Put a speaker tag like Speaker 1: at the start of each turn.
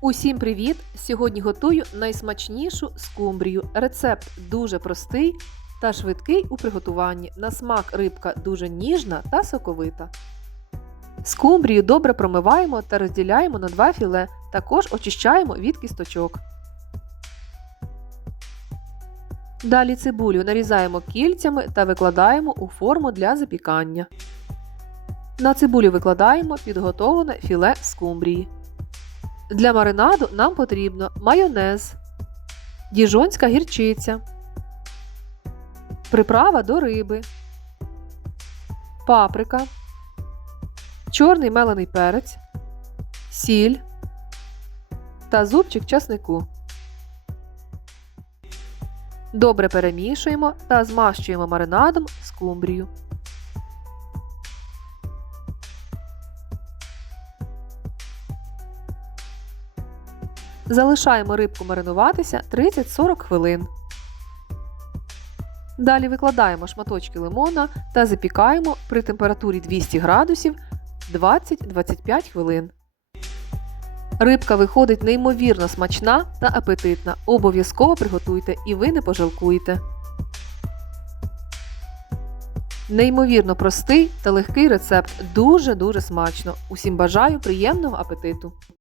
Speaker 1: Усім привіт! Сьогодні готую найсмачнішу скумбрію. Рецепт дуже простий та швидкий у приготуванні. На смак рибка дуже ніжна та соковита. Скумбрію добре промиваємо та розділяємо на два філе. Також очищаємо від кісточок. Далі цибулю нарізаємо кільцями та викладаємо у форму для запікання. На цибулю викладаємо підготовлене філе скумбрії. Для маринаду нам потрібно майонез, діжонська гірчиця, приправа до риби, паприка, чорний мелений перець, сіль та зубчик часнику. Добре перемішуємо та змащуємо маринадом скумбрію. Залишаємо рибку маринуватися 30-40 хвилин. Далі викладаємо шматочки лимона та запікаємо при температурі 200 градусів 20-25 хвилин. Рибка виходить неймовірно смачна та апетитна. Обов'язково приготуйте і ви не пожалкуєте. Неймовірно простий та легкий рецепт. Дуже-дуже смачно. Усім бажаю приємного апетиту!